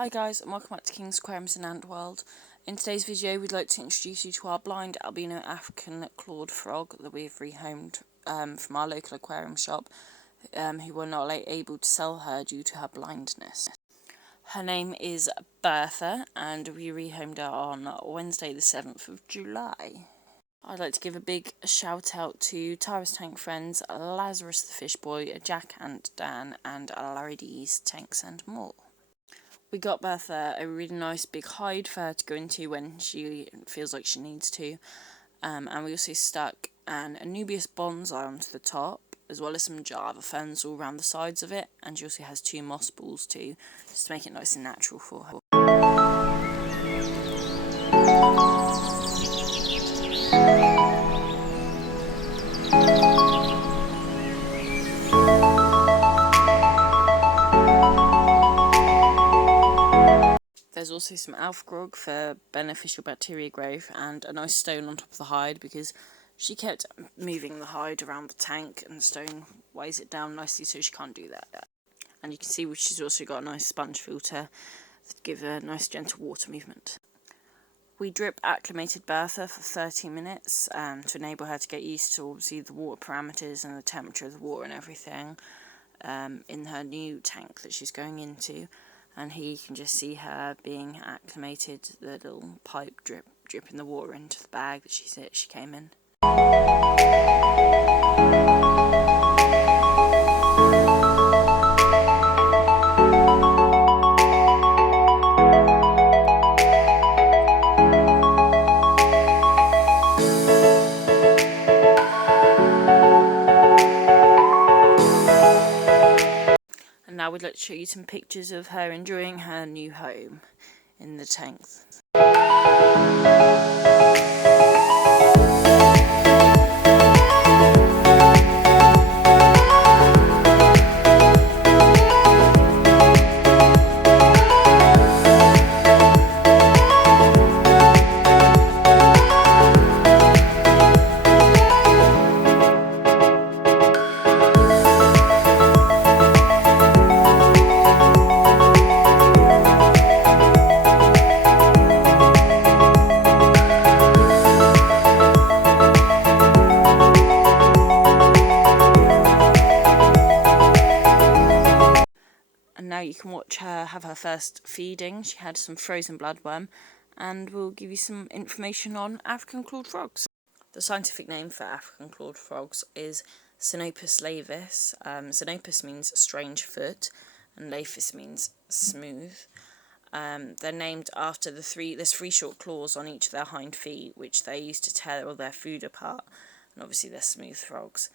Hi guys, and welcome back to King's Aquariums and Ant World. In today's video we'd like to introduce you to our blind albino African clawed frog that we've rehomed from our local aquarium shop, who were not able to sell her due to her blindness. Her name is Bertha and we rehomed her on Wednesday the 7th of July. I'd like to give a big shout out to Tara's Tank friends, Lazarus The Fish Boy, Jack and Dan, and Larry D's Tanks and more. We got Bertha a really nice big hide for her to go into when she feels like she needs to. And we also stuck an Anubias bonsai onto the top, as well as some Java ferns all around the sides of it. And she also has 2 moss balls too, just to make it nice and natural for her. There's also some alpha grog for beneficial bacteria growth and a nice stone on top of the hide because she kept moving the hide around the tank and the stone weighs it down nicely so she can't do that. And you can see she's also got a nice sponge filter that gives her a nice gentle water movement. We drip acclimated Bertha for 30 minutes to enable her to get used to obviously the water parameters and the temperature of the water and everything in her new tank that she's going into. And here you can just see her being acclimated, the little pipe dripping the water into the bag that she came in. Now we'd like to show you some pictures of her enjoying her new home in the tank. Now you can watch her have her first feeding. She had some frozen bloodworm, and we'll give you some information on African clawed frogs. The scientific name for African clawed frogs is Sinopus laevis. Sinopus means strange foot, and laevis means smooth. They're named after there's 3 short claws on each of their hind feet, which they use to tear all their food apart, and obviously they're smooth frogs.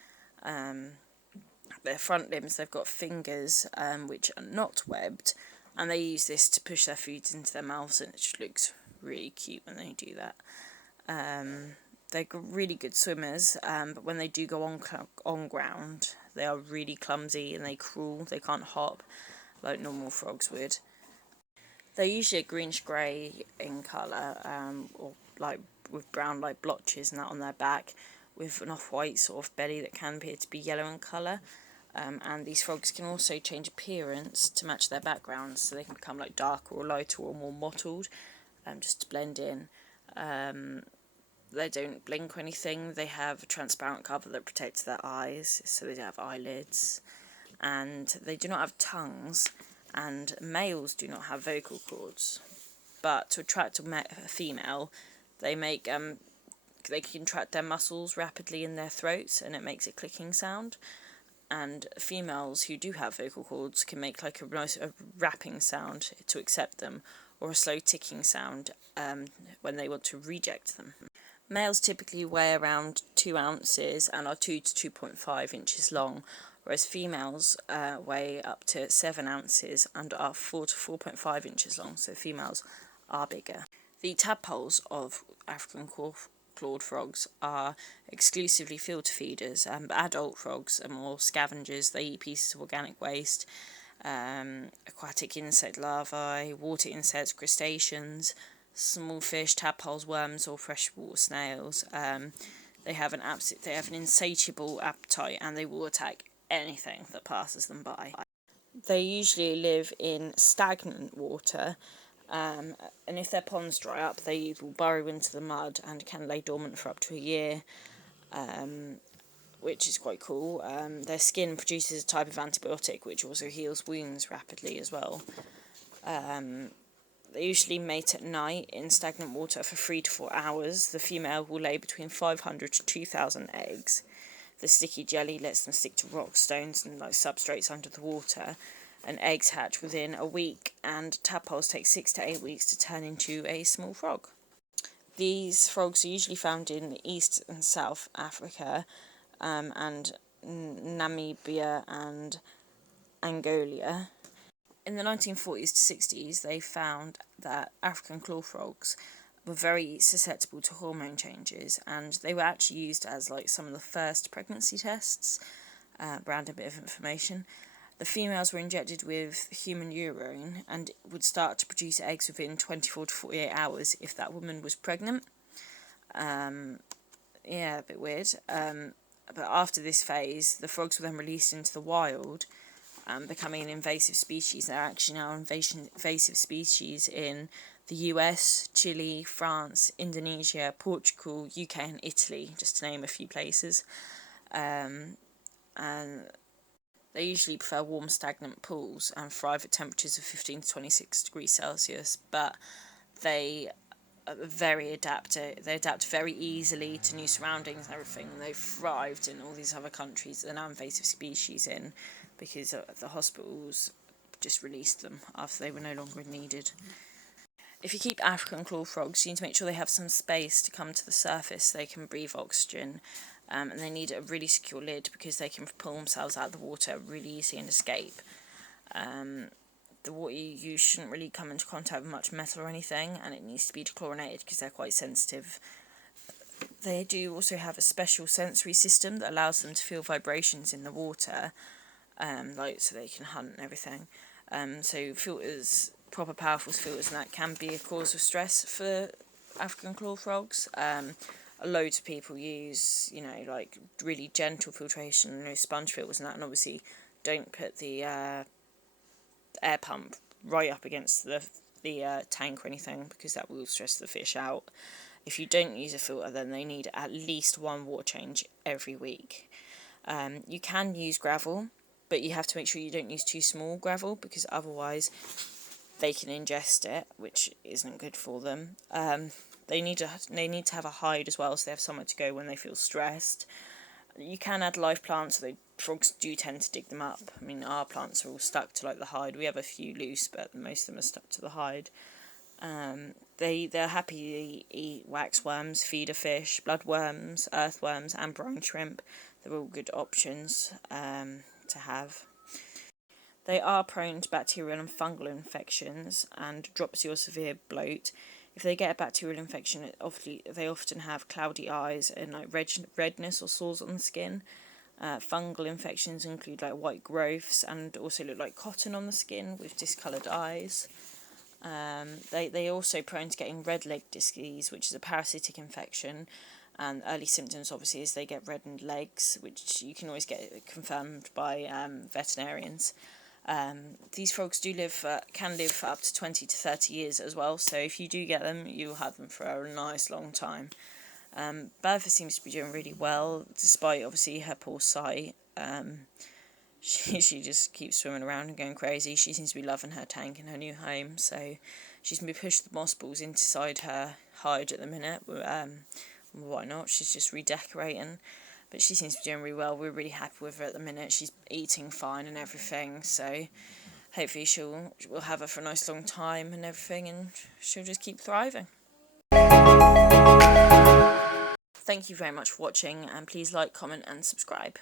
Their front limbs, they've got fingers which are not webbed, and they use this to push their foods into their mouths, and it just looks really cute when they do that. They're really good swimmers, but when they do go on ground, they are really clumsy and they crawl. They can't hop like normal frogs would. They're usually greenish grey in colour, or like with brown like blotches and that on their back, with an off-white sort of belly that can appear to be yellow in colour. And these frogs can also change appearance to match their backgrounds, so they can become like darker or lighter or more mottled, just to blend in. They don't blink or anything. They have a transparent cover that protects their eyes, so they don't have eyelids. And they do not have tongues, and males do not have vocal cords. But to attract a female, they contract their muscles rapidly in their throats, and it makes a clicking sound. And females who do have vocal cords can make like a rapping sound to accept them, or a slow ticking sound when they want to reject them. Males typically weigh around 2 ounces and are 2 to 2.5 inches long, whereas females weigh up to 7 ounces and are 4 to 4.5 inches long, so females are bigger. The tadpoles of African clawed frogs are exclusively filter feeders, but adult frogs are more scavengers. They eat pieces of organic waste, aquatic insect larvae, water insects, crustaceans, small fish, tadpoles, worms, or freshwater snails. They have an insatiable appetite, and they will attack anything that passes them by. They usually live in stagnant water, and if their ponds dry up, they will burrow into the mud and can lay dormant for up to a year, which is quite cool. Their skin produces a type of antibiotic which also heals wounds rapidly as well. They usually mate at night in stagnant water for 3 to 4 hours. The female will lay between 500 to 2,000 eggs. The sticky jelly lets them stick to rocks, stones and substrates under the water, and eggs hatch within a week, and tadpoles take 6 to 8 weeks to turn into a small frog. These frogs are usually found in East and South Africa, and Namibia and Angola. In the 1940s to 60s, they found that African claw frogs were very susceptible to hormone changes, and they were actually used as some of the first pregnancy tests. Random bit of information. The females were injected with human urine and would start to produce eggs within 24 to 48 hours if that woman was pregnant. A bit weird. But after this phase, the frogs were then released into the wild, becoming an invasive species. They're actually now an invasive species in the US, Chile, France, Indonesia, Portugal, UK and Italy, just to name a few places. And they usually prefer warm, stagnant pools and thrive at temperatures of 15 to 26 degrees Celsius, but they are very adaptive. They adapt very easily to new surroundings and everything. They've thrived in all these other countries that are now invasive species in, because the hospitals just released them after they were no longer needed. If you keep African claw frogs, you need to make sure they have some space to come to the surface so they can breathe oxygen, and they need a really secure lid because they can pull themselves out of the water really easily and escape. The water you shouldn't really come into contact with much metal or anything, and it needs to be dechlorinated because they're quite sensitive. They do also have a special sensory system that allows them to feel vibrations in the water, so they can hunt and everything. So filters, proper powerful filters, and that can be a cause of stress for African claw frogs. Loads of people use, really gentle filtration, sponge filters and that, and obviously don't put the air pump right up against the tank or anything, because that will stress the fish out. If you don't use a filter, then they need at least one water change every week. You can use gravel, but you have to make sure you don't use too small gravel, because otherwise they can ingest it, which isn't good for them. They need to have a hide as well, so they have somewhere to go when they feel stressed. You can add live plants, so the frogs do tend to dig them up. I mean, our plants are all stuck to the hide. We have a few loose, but most of them are stuck to the hide. They're happy to eat waxworms, feeder fish, bloodworms, earthworms, and brine shrimp. They're all good options to have. They are prone to bacterial and fungal infections and dropsy or severe bloat. If they get a bacterial infection, they often have cloudy eyes and redness or sores on the skin. Fungal infections include white growths and also look like cotton on the skin with discoloured eyes. They are also prone to getting red leg disease, which is a parasitic infection, and early symptoms obviously is they get reddened legs, which you can always get confirmed by veterinarians. These frogs can live for up to 20 to 30 years as well, so if you do get them, you'll have them for a nice long time. Bertha seems to be doing really well, despite obviously her poor sight. She just keeps swimming around and going crazy. She seems to be loving her tank and her new home, so she's going to push the moss balls inside her hide at the minute. Why not? She's just redecorating. But she seems to be doing really well. We're really happy with her at the minute. She's eating fine and everything, so hopefully we'll have her for a nice long time and everything, and she'll just keep thriving. Thank you very much for watching, and please like, comment and subscribe.